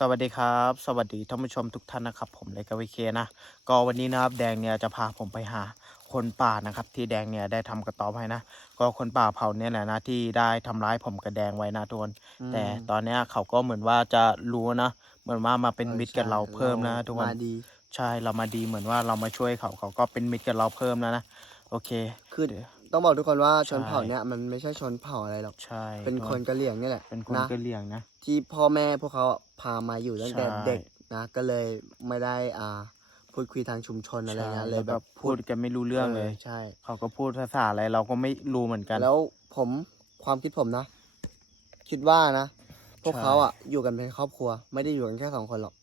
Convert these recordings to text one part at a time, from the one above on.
สวัสดีครับ สวัสดีท่านผู้ชมทุกท่านนะครับ ผมเลกาวิเคนะ ก็วันนี้นะครับแดงเนี่ยจะพาผมไปหาคนป่านะครับ ที่แดงเนี่ยได้ทำกระต๊อบให้นะ ก็คนป่าเผ่าเนี่ยแหละนะที่ได้ทำร้ายผมกับแดงไว้นะทุกคนแต่ตอนเนี้ยเขาก็เหมือนว่าจะรู้นะ เหมือนว่ามาเป็นมิตรกับเราเพิ่มนะทุกคนมาดีใช่เรามาดีเหมือนว่าเรามาช่วยเขาเขาก็เป็นมิตรกับเราเพิ่มแล้วนะ โอเคคือเดี๋ยว ต้องบอกทุกคนว่าชนใช่เผ่าเนี่ยมันไม่ใช่ชนเผ่าอะไรหรอก ใช่ เป็นคนกะเหรี่ยงนี่แหละเป็นคนนะกะเหรี่ยงนะ ที่พ่อแม่พวกเขาพามาอยู่ตั้งแต่ใช่เด็กนะ ก็เลยไม่ได้อ่าพูดคุยทางชุมชนอะไรใช่เงี้ยเลแล้ยวแบแบบบพูดกันไม่รู้เรื่องเลย ใช่ เขาก็พูดภาษาอะไรเราก็ไม่รู้เหมือนกัน แล้วผมความคิดผมนะ คิดว่านะ พวกใช่เขาอะอยู่กันเป็นครอบครัว ไม่ได้อยู่กันแค่สองคนหรอก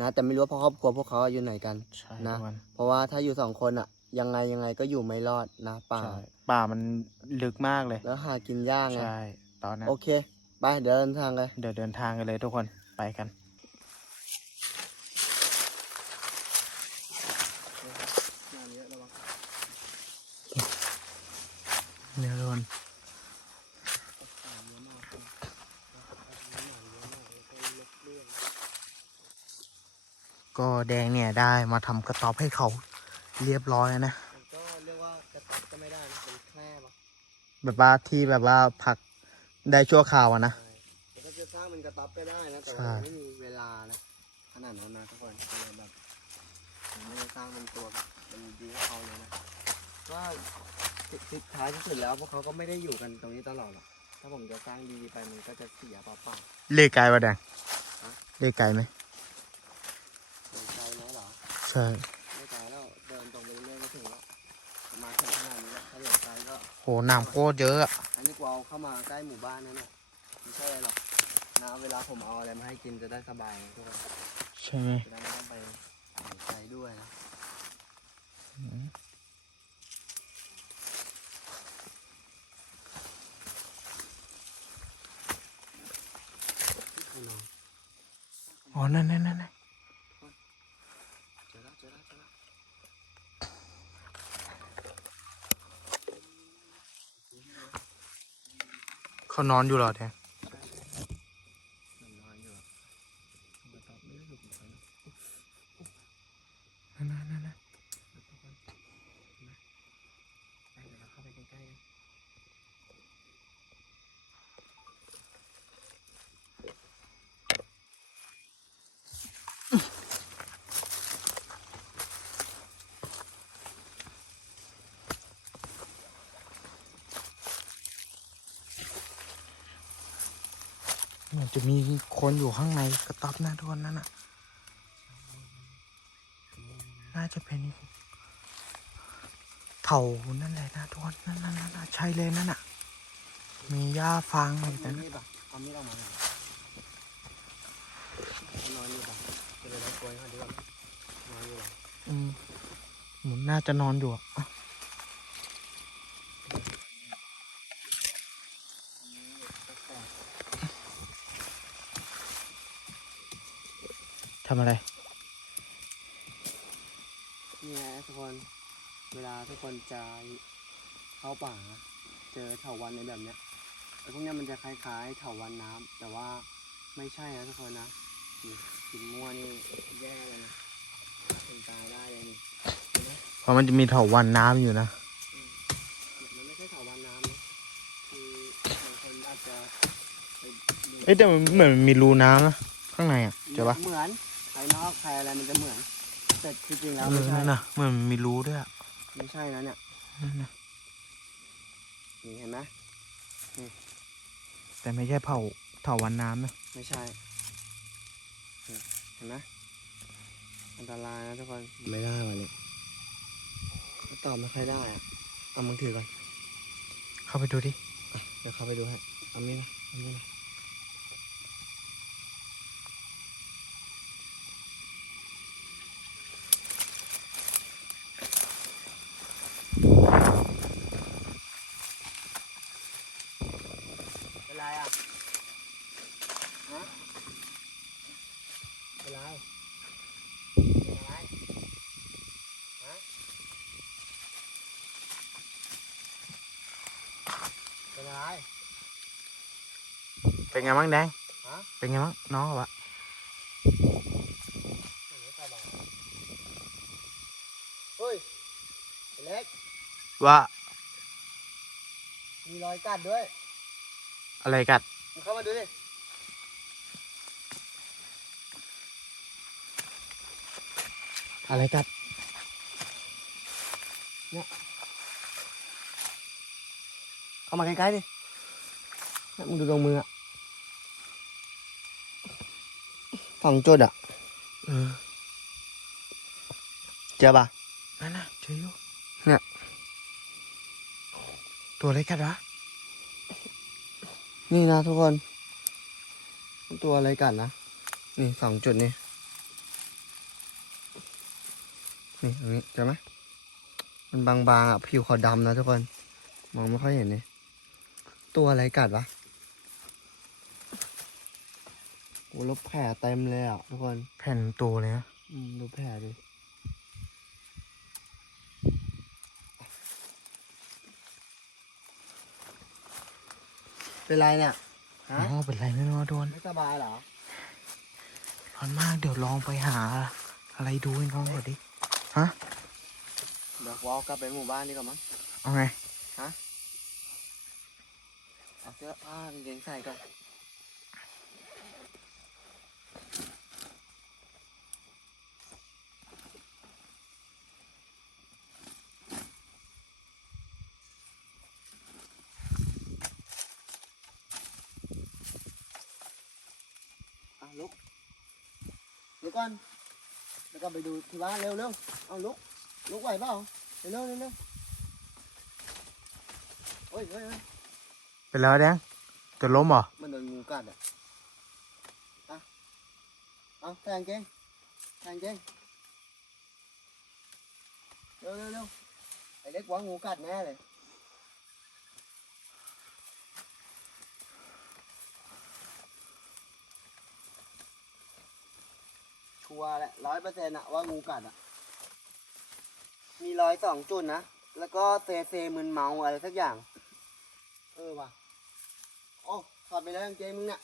นะแต่ไม่รู้ว่าพอครอบครัวพวกเขาอยู่ไหนกันใช่นะทุกคนเพราะว่าถ้าอยู่สองคนอะ ยังไงยังไงก็อยู่ไม่รอดนะป่า ใช่ป่ามันลึกมากเลย แล้วหากินยากไงใช่ ตอนนั้น โอเคไปเดินทางเลย เดี๋ยวเดินทางกันเลยทุกคน ไปกัน เนี่ยทุกคนก็แดงเนี่ยได้มาทำกระต๊อบให้เขา เรียบร้อยแล้วนะ มันก็เรียกว่ากระต๊อบก็ไม่ได้นะเป็นแคร่ปะแบบว่าที่แบบว่าพักได้ชั่วคราวอะนะแต่ก็จะสร้างเป็นกระต๊อบก็ได้นะ แต่ใช่ว่าไม่มีเวลานะขนาดนั้นนะทุกคนก็เลยแบบผมไม่ได้สร้างเป็นตัวแบบเป็นดีให้เขาเลยนะว่าทิศท้ายที่สุดแล้วพวกเขาก็ไม่ได้อยู่กันตรงนี้ตลอดหรอกถ้าผมจะสร้างดีๆไปมันก็จะเสียเปล่าเลขไกลวะแดงฮะเลขไกลไหมๆสนใจไหมเหรอ ใช่ไม่ไก โหน้ำโคตรเยอะอะอันนี้กูเอาเข้ามาใกล้หมู่บ้านนั่นแหละไม่ใช่อะไรหรอกนะเวลาผมเอาอะไรมาให้กินจะได้สบายทุกคนใช่ไหมจะได้ไม่ต้องไปหายใจด้วยนะที่ใครนอนอ๋อนั่นนั่นนั่นนั่น เจอแล้วเจอแล้วเจอแล้ว เขานอนอยู่เหรอแดง มันนอนอยู่อะมันตอบไม่รู้สึกเหมือนกันนะ นั่นนั่นนั่นนั่น ไปเดี๋ยวเราเข้าไปใกล้ๆกัน เหมือน จะมีคนอยู่ข้างในกระต๊อบหน้าทุกคนนั่นน่ะ น่าจะเป็นเถานั่นแหละหนะทุกคนนั่นนั่นนั่นน่ะใช่เลยนั่นน่ะ มีหญ้าฟางอะไรเอาแต่นอามีดออกมาหน่อยนอนอยู่ป่ะจะไปรบกวนเขาดีกว่านอนอยู่ป่ะอืมนน่าจะนอนอยู่อะ ทำอะไร นี่ไงทุกคน เวลาทุกคนจะเข้าป่านะเจอเถาวันในแบบเนี้ยไอ้พวกเนี้ยมันจะคล้ายๆเถาวันน้ำแต่ว่าไม่ใช่นะทุกคนนะนี่กินมั่วนี่แย่เลยนะเป็นตายได้เลยนี่เห็นไหมเพราะมันจะมีเถาวันน้ำอยู่นะมันไม่ใช่เถาวันน้ำนะคือบางคนอาจจะไปดู เอ้ยแต่มันเหมือนมันมีรูน้ำนะข้างในอะเจอปะเหมือนภายนอกภายอะไรมันจะเหมือน แต่จริงๆแล้วเอไม่อใช่นั่นน่ะเหมือนมันมีรูด้วยอะไม่ใช่นะเนี่ยนั่นน่ะนี่เห็นไหมแต่ไม่ใช่เผาเถาวันน้ำนะไม่ใช่นี่เห็นไหมอันตรายนะทุกคนไม่ได้วะเนี่ยตอบไม่ค่อยได้อะเอามือถือก่อนเข้าไปดูดิอะเดี๋ยวเข้าไปดูฮะเอามีดมาเอามีดมาเป็นไรอะฮะเป็นไรเป็นไรฮะเป็นไร เป็นไงบ้างแดงฮะเป็นไงบ้างน้องวะไม่สบายเฮ้ยไอ้เล็กว่ามีรอยกัดด้วย อะไรกัดมึงเข้ามาดูดิอะไรกัดเข้ามาใกล้ๆดิเนี่ยมึงดูตรงมืออะ สองจุดอะเออเจอปะนั่นน่ะเจออยู่เนี่ยตัวอะไรกัดวะนี่นะทุกคน ตัวอะไรกัดนะ นี่สองจุดนี่นี่ตรงนี้เจอไหมมันบางๆอะผิวเขาดำนะทุกคน มองไม่ค่อยเห็นนี่ตัวอะไรกัดวะ โอ้ลบแผลเต็มเลยอะทุกคนแผ่นตัวเลยนะอืมดูแผลดิเป็นไรเนี่ยอ๋ฮะอเป็นไรไม่รู้อะโดน ไม่สบายเหรอร้อนมากเดี๋ยวลองไปหา อะไรดูให้น้องก่อนดิ เดี๋ยววอลกลับไปหมู่บ้านดีกว่ามั้งเอาไง เอาเสื้อผ้ากางเกงใส่ก่อน เดี๋ยวก่อนแล้วก็ไปดูที่บ้านเร็วเร็วเอาลุกลุกไหวเปล่าเร็วเร็วเร็วเร็ ชัวร์แหละร้อยเปอร์เซ็นต์อะว่างูกัดอะมีรอยสองจุดนะ แล้วก็เซเซมึนเมาอะไรสักอย่าง เออว่ะโอ้ถอดไปแล้วกางเกงมึงเนี่ย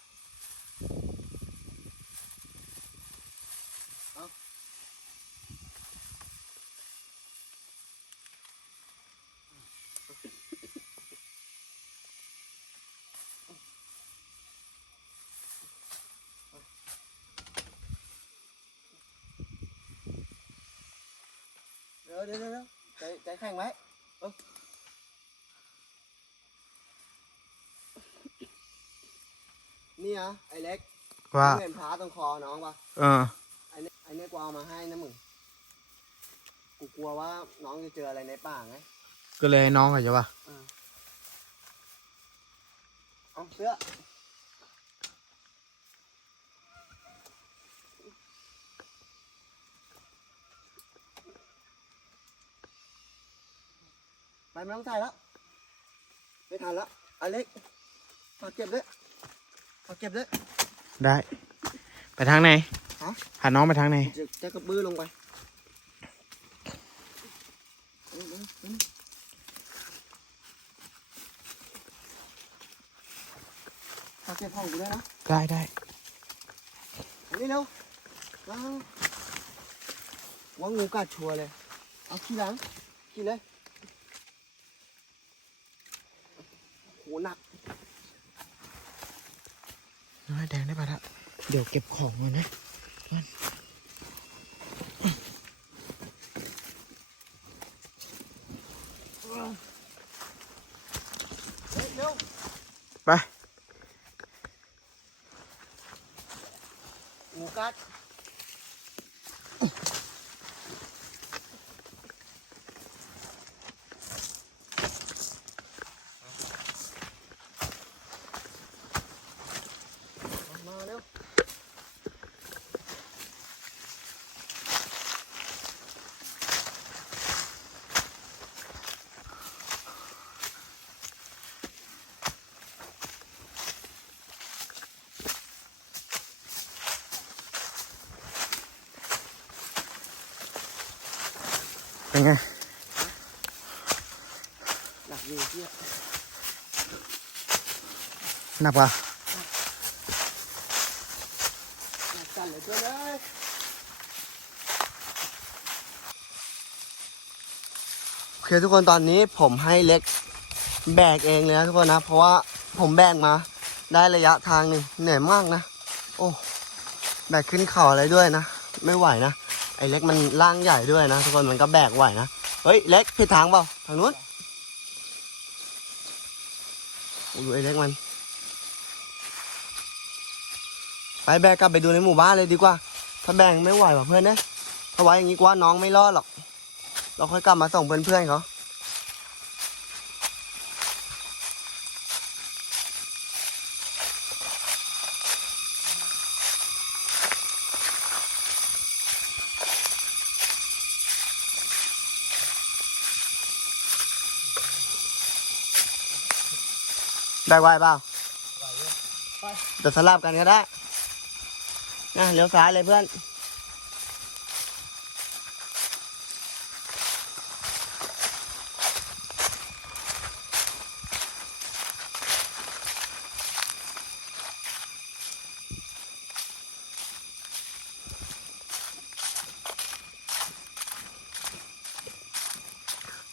เดี๋ยวเดี๋ยวเดี๋ยวใจใจแข็งไว้เออนี่อะไอ้เล็กว่ามึงเห็นพาตรงคอน้องปะเออไอ้เนี่ยไอ้เนี่ยกูเอามาให้นะมึงกูกลัวว่าน้องจะเจออะไรในป่าไงก็เลยให้น้องก่อนใช่ปะเอาเสื้อ ไปไม่ต้องใส่แล้วไม่ทันแล้วอเล็กฝากเก็บด้วยฝากเก็บด้วย ได้ ไปทางไหนฮะพาน้องไปทางไหนจะจะกระบือลงไปเอาเอาเอาฝากเก็บของกูด้วยนะได้ได้อันนี้เร็วว้าวว่างูกัดชัวร์เลย เอาขี้หลังขี้เลยโหหนัก น้อย แดงได้ปะละเดี๋ยวเก็บของก่อนนะเฮ้ยเร็วไปงูกัด นไงหนักอยู่เนี่ยหนักปะหนักจันเลยเพื่เอ้ยโอเคทุกคนตอนนี้ผมให้เล็กแบกเองเลยนะทุกคนนะ เพราะว่าผมแบกมา ได้ระยะทางนึ่งเหนื่อยมากนะ โอ้ แบกขึ้นเขาอะไรด้วยนะ ไม่ไหวนะ ไอ้เล็กมันร่างใหญ่ด้วยนะทุกคนมันก็แบกไหวนะ เฮ้ยเล็กผิดทางเปล่าทางนู้นโอ้ยดูไอ้เล็กมัน ไปแบกกลับไปดูในหมู่บ้านเลยดีกว่า ถ้าแบกไม่ไหวว่ะเพื่อนนะถ้าไว้อย่างนี้กว่าน้องไม่รอดหรอก เราค่อยกลับมาส่งเพื่อนๆเขา แบกไหวเปล่าเดี๋ยวสลับกันก็ได้นะเลี้ยวซ้ายเลยเพื่อน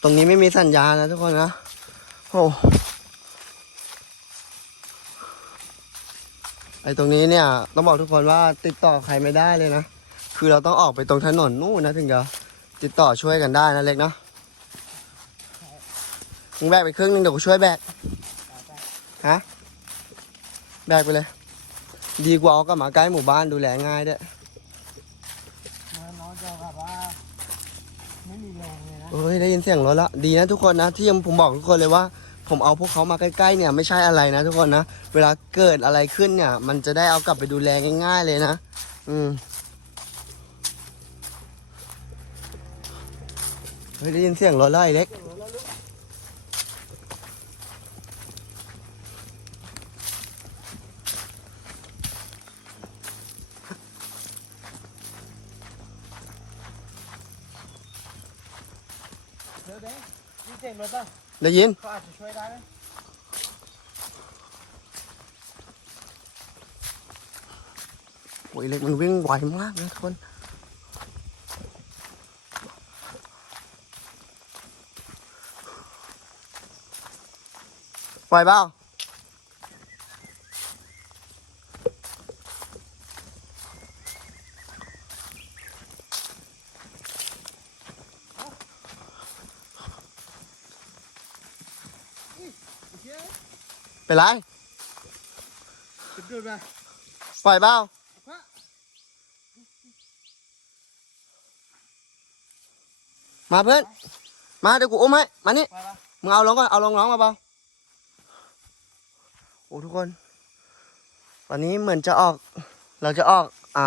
ตรงนี้ไม่มีสัญญาณนะทุกคนนะ โอ้ ไอตรงนี้เนี่ยต้องบอกทุกคนว่าติดต่อใครไม่ได้เลยนะ คือเราต้องออกไปตรงถนนนู่นนะถึงจะติดต่อช่วยกันได้นะเล็กเนาะมึงแบกไปครึ่งนึงเดี๋ยวกูช่วยแบกฮะแบกไปเลย ดีกว่าเอากลับมาใกล้หมู่บ้านดูแลง่ายด้วยน้องจะแบบว่าไม่มีแรงเลยนะเฮ้ยได้ยินเสียงรถแล้วดีนะทุกคนนะที่ผมบอกทุกคนเลยว่า ผมเอาพวกเขามาใกล้ๆเนี่ยไม่ใช่อะไรนะทุกคนนะ เวลาเกิดอะไรขึ้นเนี่ย มันจะได้เอากลับไปดูแลง่าย ๆเลยนะ อืมเฮ้ยได้ยินเสียงรถไล่เล็ก เดี๋ยวเด้นี่เสียงรถป่ะ ได้ยินเขาอาจจะช่วยได้ไหมโอ้ยเล็กมันวิ่งไวมากนะทุกคนไหวเปล่า เป็นไรจุดดูดป่ะปล่อยเปล่ามาเพื่อน มาเดี๋ยวกูอุ้มให้ มานี่ไปป่ะมึงเอาลงก่อน เอาลงน้องมาเปล่าโอ้ทุกคนตอนนี้เหมือนจะออก เราจะออก อ่า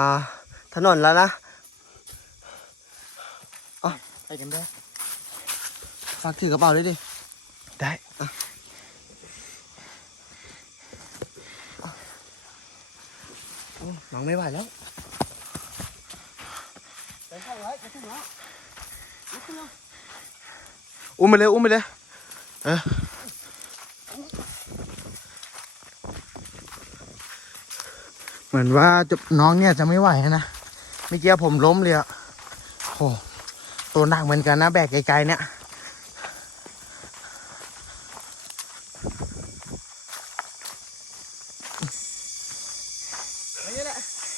ถนนแล้วนะไปกันได้ฝากถือกระเป๋าด้วยดิ ได้โอ้ น้องไม่ไหวแล้วไปเข้าไว้ไปถึงแล้วอุ้มไปเลยอุ้มไปเลยเออเหมือนว่าจะน้องเนี่ยจะไม่ไหวนะเมื่อกี้ผมล้มเลยอะโอ้ตัวหนักเหมือนกันนะแบกไกลๆเนี่ย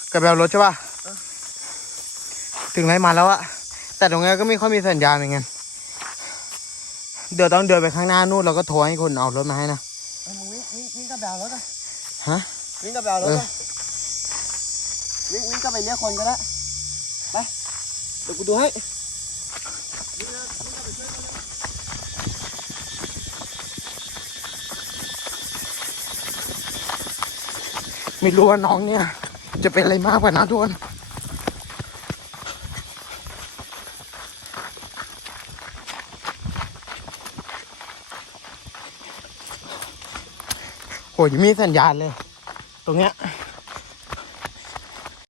แหละกระเบลรถใช่ป่ะถึงไรมาแล้วอะแต่ตรงนี้ก็ไม่ค่อยมีสัญญาณเหมือนกันเดี๋ยวต้องเดินไปข้างหน้านู่นเราก็โทรให้คนเอารถมาให้นะเอ้ยมึงวิ่งวิ่งวิ่งกลับไปเอารถอะฮะ วิ่งกลับไปเอารถเออก่อนวิ่งวิ่งกลับไปเรียกคนก็ได้ไปเดี๋ยวกูดูให้ไม่รู้ว่าน้องเนี่ย จะเป็นอะไรมากกว่านะทุกคนโอ้ยมีสัญญาณเลย ตรงเนี้ย